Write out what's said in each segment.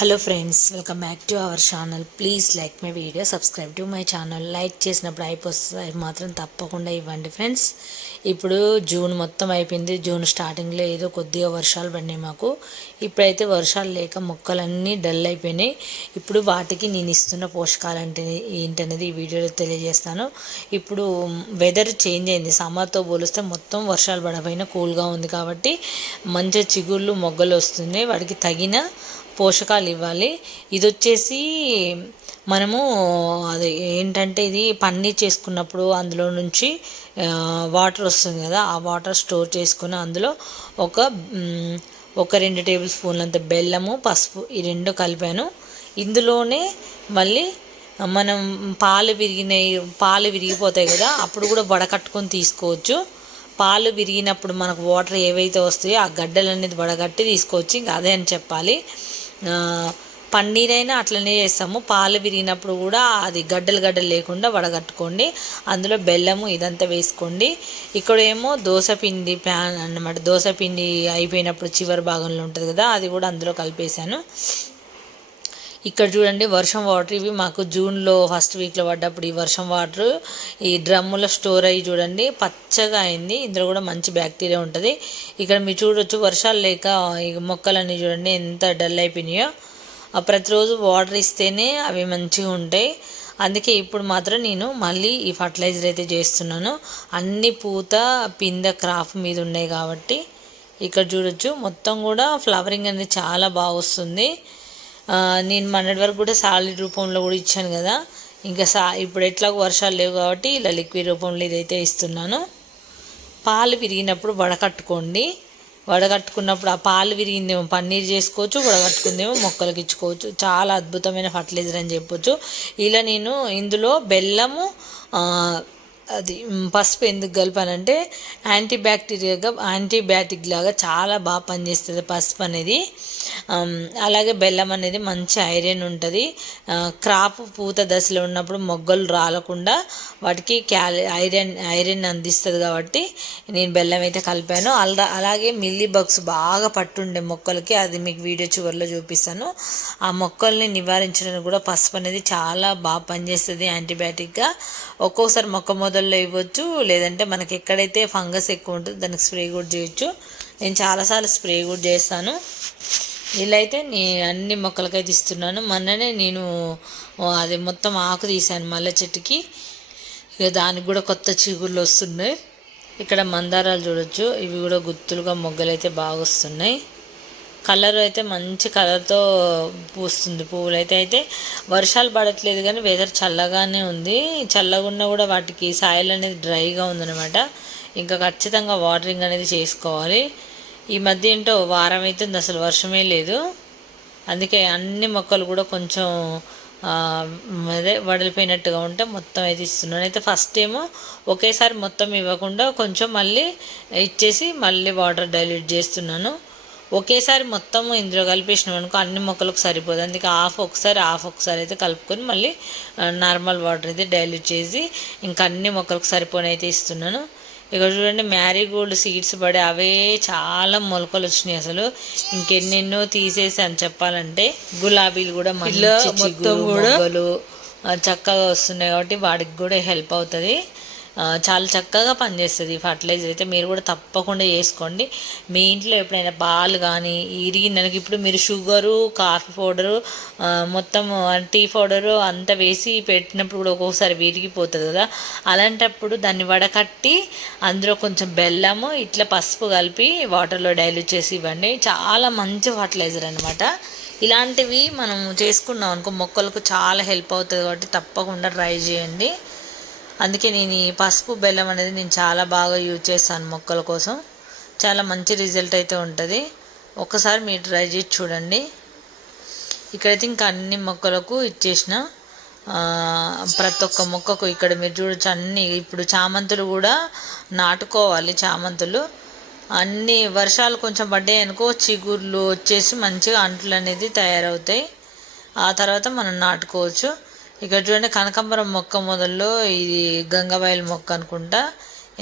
Hello friends, welcome back to our channel. Please like my video, subscribe to my channel. Like చేసినప్పుడు అయిపోతుంది మాత్రం తప్పకుండా ఇవ్వండి friends. ఇప్పుడు జూన్ మొత్తం అయిపోయింది. జూన్ స్టార్టింగ్లో ఏదో కొద్దిగా వర్షాలు పడినాయి మాకు. ఇప్పుడైతే వర్షాలు లేక మొక్కలన్నీ డల్ అయిపోయినాయి. ఇప్పుడు వాటికి నేను ఇస్తున్న పోషకాలు అంటే ఏంటనేది ఈ వీడియోలో తెలియజేస్తాను. ఇప్పుడు వెదర్ చేంజ్ అయింది. సమ్మర్తో పోలిస్తే మొత్తం వర్షాలు పడకపోయినా కూల్గా ఉంది కాబట్టి మంచి చిగుళ్ళు మొగ్గలు వస్తున్నాయి. వాటికి తగిన పోషకాలు ఇవ్వాలి. ఇది వచ్చేసి మనము అది ఏంటంటే ఇది పన్నీర్ చేసుకున్నప్పుడు అందులో నుంచి వాటర్ వస్తుంది కదా, ఆ వాటర్ స్టోర్ చేసుకుని అందులో ఒక ఒక 2 టేబుల్ స్పూన్లంత బెల్లము, పసుపు ఈ రెండు కలిపాను. ఇందులోనే మళ్ళీ మనం పాలు విరిగిపోతాయి కదా, అప్పుడు కూడా వడకట్టుకొని తీసుకోవచ్చు. పాలు విరిగినప్పుడు మనకు వాటర్ ఏవైతే వస్తాయో ఆ గడ్డలు అనేది వడగట్టి తీసుకోవచ్చు. ఇంకా అదే అని చెప్పాలి. పన్నీర్ అయినా అట్లనే చేస్తాము. పాలు విరిగినప్పుడు కూడా అది గడ్డలు లేకుండా వడగట్టుకోండి. అందులో బెల్లము ఇదంతా వేసుకోండి. ఇక్కడేమో దోసపిండి ప్యాన్ అన్నమాట. దోసపిండి అయిపోయినప్పుడు చివరి భాగంలో ఉంటుంది కదా, అది కూడా అందులో కలిపేశాను. ఇక్కడ చూడండి వర్షం వాటర్, ఇవి మాకు జూన్లో ఫస్ట్ వీక్లో పడ్డప్పుడు ఈ వర్షం వాటర్ ఈ డ్రమ్ములో స్టోర్ అయ్యి చూడండి పచ్చగా అయింది. ఇందులో కూడా మంచి బ్యాక్టీరియా ఉంటుంది. ఇక్కడ మీరు చూడొచ్చు వర్షాలు లేక ఈ మొక్కలన్నీ చూడండి ఎంత డల్ అయిపోయినాయో. ప్రతిరోజు వాటర్ ఇస్తేనే అవి మంచిగా ఉంటాయి. అందుకే ఇప్పుడు మాత్రం నేను మళ్ళీ ఈ ఫర్టిలైజర్ అయితే చేస్తున్నాను. అన్ని పూత పిందె క్రాఫ్ మీద ఉన్నాయి కాబట్టి ఇక్కడ చూడొచ్చు మొత్తం కూడా ఫ్లవరింగ్ అనేది చాలా బాగా వస్తుంది. నేను మొన్నటి వరకు కూడా సాలిడ్ రూపంలో కూడా ఇచ్చాను కదా. ఇంకా ఇప్పుడు ఎట్లాగో వర్షాలు లేవు కాబట్టి ఇలా లిక్విడ్ రూపంలో ఇదైతే ఇస్తున్నాను. పాలు విరిగినప్పుడు వడకట్టుకోండి. వడగట్టుకున్నప్పుడు ఆ పాలు విరిగిందేమో పన్నీర్ చేసుకోవచ్చు, వడగట్టుకుందేమో మొక్కలకి ఇచ్చుకోవచ్చు. చాలా అద్భుతమైన ఫర్టిలైజర్ అని చెప్పొచ్చు. ఇలా నేను ఇందులో బెల్లము అది పసుపు ఎందుకు కలిపానంటే యాంటీబయాటిక్ లాగా చాలా బాగా పనిచేస్తుంది పసుపు అనేది. అలాగే బెల్లం అనేది మంచి ఐరన్ ఉంటుంది. క్రాప్ పూత దశలో ఉన్నప్పుడు మొగ్గలు రాలకుండా వాటికి ఐరన్ అందిస్తుంది కాబట్టి నేను బెల్లం అయితే కలిపాను. అలాగే మిల్లీ బగ్స్ బాగా పట్టుండే మొక్కలకి, అది మీకు వీడియో చివరిలో చూపిస్తాను. ఆ మొక్కల్ని నివారించడానికి కూడా పసుపు అనేది చాలా బాగా పనిచేస్తుంది యాంటీబయాటిక్గా. ఒక్కోసారి మొక్క మొదల్లో ఇవ్వచ్చు, లేదంటే మనకి ఎక్కడైతే ఫంగస్ ఎక్కువ ఉంటుందో దానికి స్ప్రే కూడా చేయొచ్చు. నేను చాలాసార్లు స్ప్రే కూడా చేస్తాను. ఇలా అయితే అన్ని మొక్కలకైతే ఇస్తున్నాను. మొన్ననే నేను అది మొత్తం ఆకు తీసాను మల్లె చెట్టుకి. ఇక దానికి కూడా కొత్త చిగుళ్ళు వస్తున్నాయి. ఇక్కడ మందారాలు చూడొచ్చు, ఇవి కూడా గుత్తులుగా మొగ్గలు అయితే బాగా వస్తున్నాయి. కలర్ అయితే మంచి కలర్తో పూస్తుంది పువ్వులు అయితే వర్షాలు పడట్లేదు కానీ వెదర్ చల్లగానే ఉంది. చల్లగా ఉన్నా కూడా వాటికి సాయిల్ అనేది డ్రైగా ఉందన్నమాట. ఇంకా ఖచ్చితంగా వాటరింగ్ అనేది చేసుకోవాలి. ఈ మధ్య ఏంటో వారం అవుతుంది అసలు వర్షమే లేదు. అందుకే అన్ని మొక్కలు కూడా కొంచెం అదే వడిలిపోయినట్టుగా ఉంటే మొత్తం అయితే ఇస్తున్నాను. అయితే ఫస్ట్ ఏమో ఒకేసారి మొత్తం ఇవ్వకుండా కొంచెం మళ్ళీ ఇచ్చేసి మళ్ళీ వాటర్ డైల్యూట్ చేస్తున్నాను. ఒకేసారి మొత్తం ఇందులో కలిపేసినాం అనుకో అన్ని మొక్కలకు సరిపోదు. అందుకే హాఫ్ ఒకసారి అయితే కలుపుకొని మళ్ళీ నార్మల్ వాటర్ అయితే డైల్యూట్ చేసి ఇంకా అన్ని మొక్కలకు సరిపోని అయితే ఇస్తున్నాను. ఇక్కడ చూడండి మ్యారీగోల్డ్ సీడ్స్ పడి అవే చాలా మొలకలు వచ్చినాయి. అసలు ఇంకెన్నెన్నో తీసేసి అని చెప్పాలంటే గులాబీలు కూడా మంచి చిగురు మొగ్గలు చక్కగా వస్తున్నాయి కాబట్టి వాటికి కూడా హెల్ప్ అవుతుంది. చాలా చక్కగా పనిచేస్తుంది ఈ ఫర్టిలైజర్ అయితే. మీరు కూడా తప్పకుండా చేసుకోండి. మీ ఇంట్లో ఎప్పుడైనా పాలు కానీ ఇరిగిందనకి ఇప్పుడు మీరు షుగరు, కాఫీ పౌడరు, మొత్తం టీ పౌడరు అంతా వేసి పెట్టినప్పుడు కూడా ఒక్కొక్కసారి విరిగిపోతుంది కదా. అలాంటప్పుడు దాన్ని వడకట్టి అందులో కొంచెం బెల్లము ఇట్లా పసుపు కలిపి వాటర్లో డైల్యూట్ చేసి ఇవ్వండి. చాలా మంచి ఫర్టిలైజర్ అనమాట. ఇలాంటివి మనం చేసుకున్నాం అనుకో మొక్కలకు చాలా హెల్ప్ అవుతుంది కాబట్టి తప్పకుండా ట్రై చేయండి. అందుకే నేను ఈ పసుపు బెల్లం అనేది నేను చాలా బాగా యూజ్ చేస్తాను మొక్కల కోసం. చాలా మంచి రిజల్ట్ అయితే ఉంటుంది. ఒక్కసారి మీరు ట్రై చేసి చూడండి. ఇక్కడైతే ఇంకా అన్ని మొక్కలకు ఇచ్చేసిన ప్రతి ఒక్క మొక్కకు ఇక్కడ మీరు చూడొచ్చు అన్ని. ఇప్పుడు చామంతులు కూడా నాటుకోవాలి. చామంతులు అన్ని వర్షాలు కొంచెం పడ్డాయి అనుకో చిగుర్లు వచ్చేసి మంచిగా అంట్లు అనేది తయారవుతాయి. ఆ తర్వాత మనం నాటుకోవచ్చు. ఇక్కడ చూడండి కనకాంబరం మొక్క మొదల్లో ఇది గంగవాయిల్ మొక్క అనుకుంటా.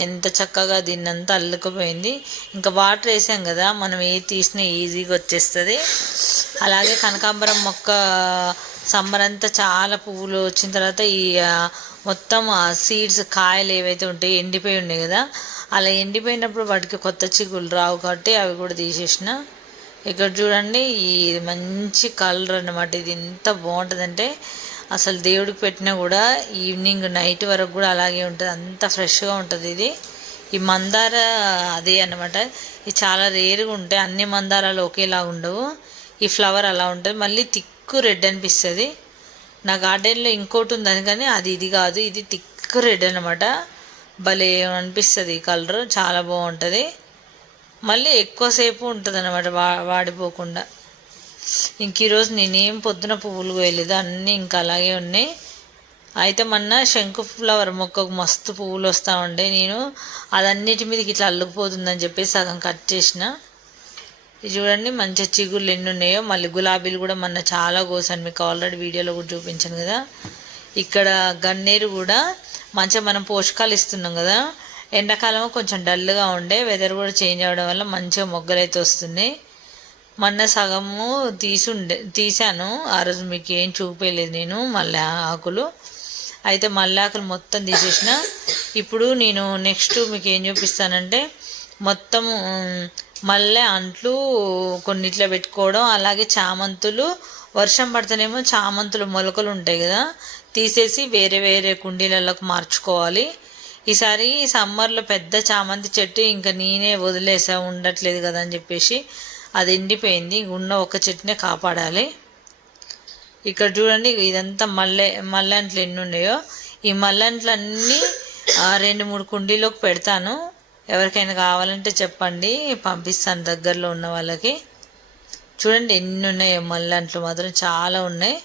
ఎంత చక్కగా దీన్నంతా అల్లుకుపోయింది. ఇంకా వాటర్ వేసాం కదా, మనం ఏది తీసినా ఈజీగా వచ్చేస్తుంది. అలాగే కనకాంబరం మొక్క సమ్మర్ అంతా చాలా పువ్వులు వచ్చిన తర్వాత ఈ మొత్తం సీడ్స్ కాయలు ఏవైతే ఉంటాయో ఎండిపోయి ఉన్నాయి కదా, అలా ఎండిపోయినప్పుడు వాటికి కొత్త చిగుళ్ళు రావు కాబట్టి అవి కూడా తీసేసిన. ఇక్కడ చూడండి, ఈ మంచి కలర్ అన్నమాట. ఇది ఎంత బాగుంటుందంటే అసలు దేవుడికి పెట్టినా కూడా ఈవినింగ్ నైట్ వరకు కూడా అలాగే ఉంటుంది, అంత ఫ్రెష్గా ఉంటుంది. ఇది ఈ మందార అదే అన్నమాట. ఇది చాలా రేరుగా ఉంటాయి, అన్ని మందారాలు ఒకేలా ఉండవు. ఈ ఫ్లవర్ అలా ఉంటుంది, మళ్ళీ థిక్ రెడ్ అనిపిస్తుంది. నా గార్డెన్లో ఇంకోటి ఉందని కానీ అది ఇది కాదు, ఇది థిక్ రెడ్ అనమాట. భలే అనిపిస్తుంది ఈ కలర్, చాలా బాగుంటుంది. మళ్ళీ ఎక్కువసేపు ఉంటుంది అన్నమాట వాడిపోకుండా. ఇంక ఈరోజు నేనేం పొద్దున పువ్వులు కోయలేదు, అన్నీ ఇంకా అలాగే ఉన్నాయి. అయితే మొన్న శంకు ఫ్లవర్ మొక్కకు మస్తు పువ్వులు వస్తూ ఉండే, నేను అదన్నిటి మీదకి ఇట్లా అల్లుకుపోతుందని చెప్పేసి సగం కట్ చేసిన. ఇది చూడండి మంచి చిగుళ్ళు ఎన్ని ఉన్నాయో. మళ్ళీ గులాబీలు కూడా మొన్న చాలా కోసాను, మీకు ఆల్రెడీ వీడియోలో కూడా చూపించాను కదా. ఇక్కడ గన్నేరు కూడా మంచిగా మనం పోషకాలు ఇస్తున్నాం కదా. ఎండాకాలం కొంచెం డల్గా ఉండే, వెదర్ కూడా చేంజ్ అవ్వడం వల్ల మంచిగా మొగ్గలు అయితే వస్తున్నాయి. మొన్న సగము తీసాను, ఆ రోజు మీకు ఏం చూపించలేదు నేను మల్లె ఆకులు. అయితే మల్లె ఆకులు మొత్తం తీసేసిన. ఇప్పుడు నేను నెక్స్ట్ మీకు ఏం చూపిస్తానంటే మొత్తం మల్లె అంట్లు కొన్నిట్లో పెట్టుకోవడం, అలాగే చామంతులు వర్షం పడితేనేమో చామంతులు మొలకలు ఉంటాయి కదా, తీసేసి వేరే వేరే కుండీలలోకి మార్చుకోవాలి. ఈసారి సమ్మర్లో పెద్ద చామంతి చెట్టు ఇంకా నేనే వదిలేసా, ఉండట్లేదు కదా అని చెప్పేసి అది ఎండిపోయింది. ఉన్న ఒక చెట్టునే కాపాడాలి. ఇక్కడ చూడండి, ఇదంతా మల్లె అంట్లు ఎన్ని ఉన్నాయో. ఈ మల్లె అంట్లన్నీ 2-3 కుండీలోకి పెడతాను. ఎవరికైనా కావాలంటే చెప్పండి, పంపిస్తాను దగ్గరలో ఉన్న వాళ్ళకి. చూడండి ఎన్ని ఉన్నాయో మల్లె అంట్లు, మాత్రం చాలా ఉన్నాయి.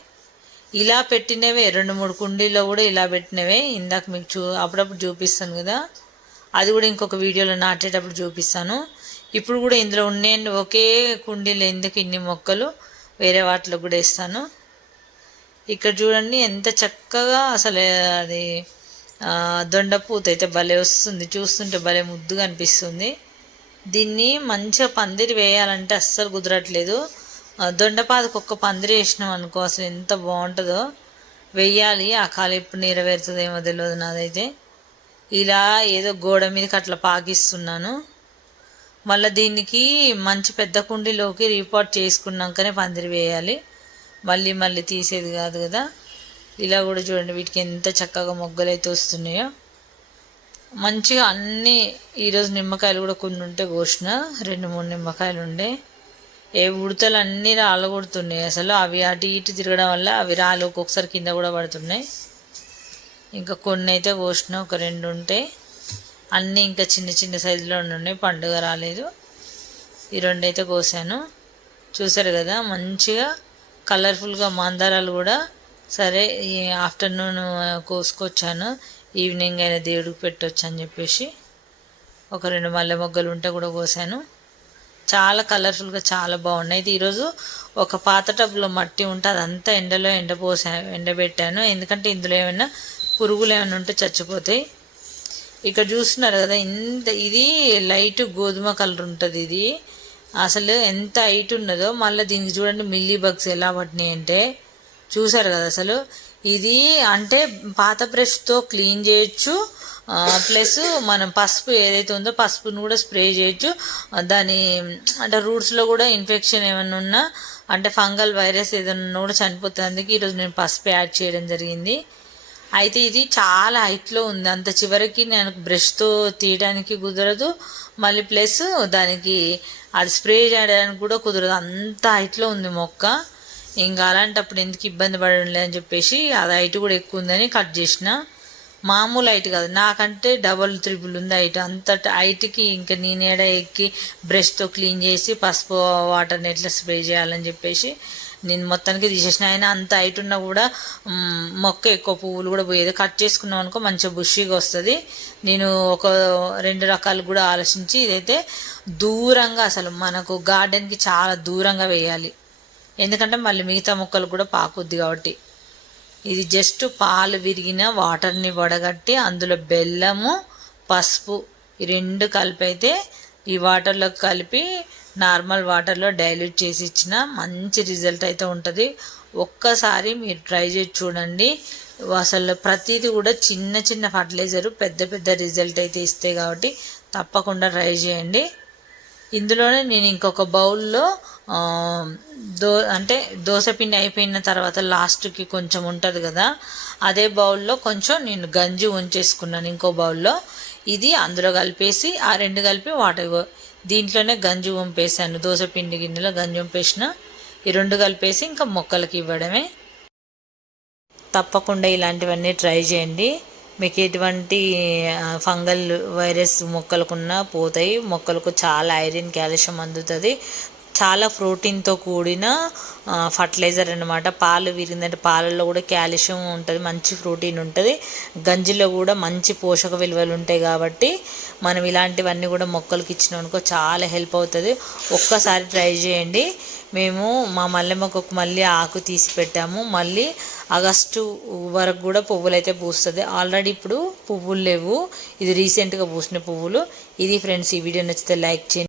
ఇలా పెట్టినవే 2-3 కుండీలో కూడా ఇలా పెట్టినవే. ఇందాక మీకు అప్పుడప్పుడు చూపిస్తాను కదా, అది కూడా ఇంకొక వీడియోలో నాటేటప్పుడు చూపిస్తాను. ఇప్పుడు కూడా ఇందులో ఉన్నాయండి, ఒకే కుండీలో ఎందుకు ఇన్ని మొక్కలు, వేరే వాటిలో కూడా వేస్తాను. ఇక్కడ చూడండి ఎంత చక్కగా అసలు అది దొండపూత అయితే భలే వస్తుంది, చూస్తుంటే భలే ముద్దుగా అనిపిస్తుంది. దీన్ని మంచిగా పందిరి వేయాలంటే అస్సలు కుదరట్లేదు. దొండపాదకు ఒక్క పందిరి వేసినాం అనుకో, అసలు ఎంత బాగుంటుందో. వెయ్యాలి, ఆ కాలం ఎప్పుడు నెరవేరుతుందేమో తెలియదు నాదైతే. ఇలా ఏదో గోడ మీదకి అట్లా పాకిస్తున్నాను. మళ్ళీ దీనికి మంచి పెద్ద కుండీలోకి రీపాట్ చేసుకున్నాకనే పందిరి వేయాలి, మళ్ళీ మళ్ళీ తీసేది కాదు కదా. ఇలా కూడా చూడండి, వీటికి ఎంత చక్కగా మొగ్గలు అయితే వస్తున్నాయో. మంచిగా అన్నీ ఈరోజు నిమ్మకాయలు కూడా కొన్ని ఉంటే కోసిన, 2-3 నిమ్మకాయలు ఉండే. ఉడతలు అన్నీ రాలగొడుతున్నాయి అసలు, అవి అటు ఇటు తిరగడం వల్ల అవి రాళ్ళు ఒక్కొక్కసారి కింద కూడా పడుతున్నాయి. ఇంకా కొన్ని అయితే కోసిన, ఒక 2 ఉంటే. అన్నీ ఇంకా చిన్న చిన్న సైజులో ఉన్నాయి, పండుగ రాలేదు. ఈ 2 అయితే కోసాను. చూసారు కదా మంచిగా కలర్ఫుల్గా మందారాలు కూడా. సరే ఈ ఆఫ్టర్నూన్ కోసుకొచ్చాను, ఈవినింగ్ అయినా దేవుడికి పెట్టవచ్చు అని చెప్పేసి ఒక 2 మల్లె మొగ్గలు ఉంటే కూడా కోసాను. చాలా కలర్ఫుల్గా చాలా బాగున్నాయి. ఇది ఈరోజు ఒక పాత టబ్లో మట్టి ఉంటే అదంతా ఎండలో ఎండబెట్టాను, ఎందుకంటే ఇందులో ఏమైనా పురుగులు ఏమైనా ఉంటే చచ్చిపోతాయి. ఇక్కడ చూస్తున్నారు కదా, ఇది లైట్ గోధుమ కలర్ ఉంటుంది. ఇది అసలు ఎంత హైట్ ఉన్నదో. మళ్ళీ దీనికి చూడండి మిల్లీ బగ్స్ ఎలా పట్టినాయి అంటే, చూసారు కదా అసలు. ఇది అంటే పాత బ్రష్తో క్లీన్ చేయొచ్చు, ప్లస్ మనం పసుపు ఏదైతే ఉందో పసుపును కూడా స్ప్రే చేయొచ్చు. దాని అంటే రూట్స్లో కూడా ఇన్ఫెక్షన్ ఏమైనా ఉన్నా, అంటే ఫంగల్ వైరస్ ఏదైనా ఉన్నా కూడా చనిపోతుంది. అందుకే ఈరోజు నేను పసుపు యాడ్ చేయడం జరిగింది. అయితే ఇది చాలా హైట్లో ఉంది, అంత చివరికి నేను బ్రష్తో తీయడానికి కుదరదు, మళ్ళీ ప్లస్ దానికి అది స్ప్రే చేయడానికి కూడా కుదరదు, అంత హైట్లో ఉంది మొక్క. ఇంకా అలాంటప్పుడు ఎందుకు ఇబ్బంది పడడం లేదని చెప్పేసి అది హైట్ కూడా ఎక్కువ ఉందని కట్ చేసిన. మామూలు హైట్ కాదు, నాకంటే 3 ఉంది హైట్. అంత హైట్కి ఇంకా నేను ఏడ ఎక్కి బ్రష్తో క్లీన్ చేసి పసుపు వాటర్ని ఎట్లా స్ప్రే చేయాలని చెప్పేసి నేను మొత్తానికి తీసేసిన. అయినా అంత హైట్ ఉన్నా కూడా మొక్క ఎక్కువ పువ్వులు కూడా పోయేది. కట్ చేసుకున్నాం అనుకో మంచిగా బుషీగా వస్తుంది. నేను ఒక 2 రకాలు కూడా ఆలోచించి ఇదైతే దూరంగా, అసలు మనకు గార్డెన్కి చాలా దూరంగా వేయాలి, ఎందుకంటే మళ్ళీ మిగతా మొక్కలు కూడా పాకుద్ది కాబట్టి. ఇది జస్ట్ పాలు విరిగిన వాటర్ని వడగట్టి అందులో బెల్లము పసుపు ఈ రెండు కలిపి అయితే ఈ వాటర్లో కలిపి నార్మల్ వాటర్లో డైల్యూట్ చేసి ఇచ్చిన మంచి రిజల్ట్ అయితే ఉంటుంది. ఒక్కసారి మీరు ట్రై చేసి చూడండి. అసలు ప్రతిదీ కూడా చిన్న చిన్న ఫర్టిలైజరు పెద్ద పెద్ద రిజల్ట్ అయితే ఇస్తాయి కాబట్టి తప్పకుండా ట్రై చేయండి. ఇందులోనే నేను ఇంకొక బౌల్లో అంటే దోసపిండి అయిపోయిన తర్వాత లాస్ట్కి కొంచెం ఉంటుంది కదా, అదే బౌల్లో కొంచెం నేను గంజి ఉంచేసుకున్నాను ఇంకో బౌల్లో. ఇది అందులో కలిపేసి ఆ రెండు కలిపి వాటర్ దీంట్లోనే గంజి వంపేసాను. దోసపిండి గిన్నెలో గంజి వంపేసిన. ఈ రెండు కలిపేసి ఇంకా మొక్కలకి ఇవ్వడమే. తప్పకుండా ఇలాంటివన్నీ ట్రై చేయండి. మీకు ఎటువంటి ఫంగల్ వైరస్ మొక్కలకున్నా పోతాయి. మొక్కలకు చాలా ఐరన్ కాల్షియం అందుతుంది. చాలా ప్రోటీన్తో కూడిన ఫర్టిలైజర్ అనమాట. పాలు విరిగిందంటే పాలల్లో కూడా కాల్షియం ఉంటుంది, మంచి ప్రోటీన్ ఉంటుంది. గంజిలో కూడా మంచి పోషక విలువలు ఉంటాయి కాబట్టి మనం ఇలాంటివన్నీ కూడా మొక్కలకి ఇచ్చినామనుకో చాలా హెల్ప్ అవుతుంది. ఒక్కసారి ట్రై చేయండి. మేము మా మల్లె మొక్కకు మళ్ళీ ఆకు తీసి పెట్టాము. మళ్ళీ ఆగస్టు వరకు కూడా పువ్వులు అయితే పూస్తుంది. ఆల్రెడీ ఇప్పుడు పువ్వులు లేవు, ఇది రీసెంట్గా పూసిన పువ్వులు. ఇది ఫ్రెండ్స్, ఈ వీడియో నచ్చితే లైక్ చేయండి.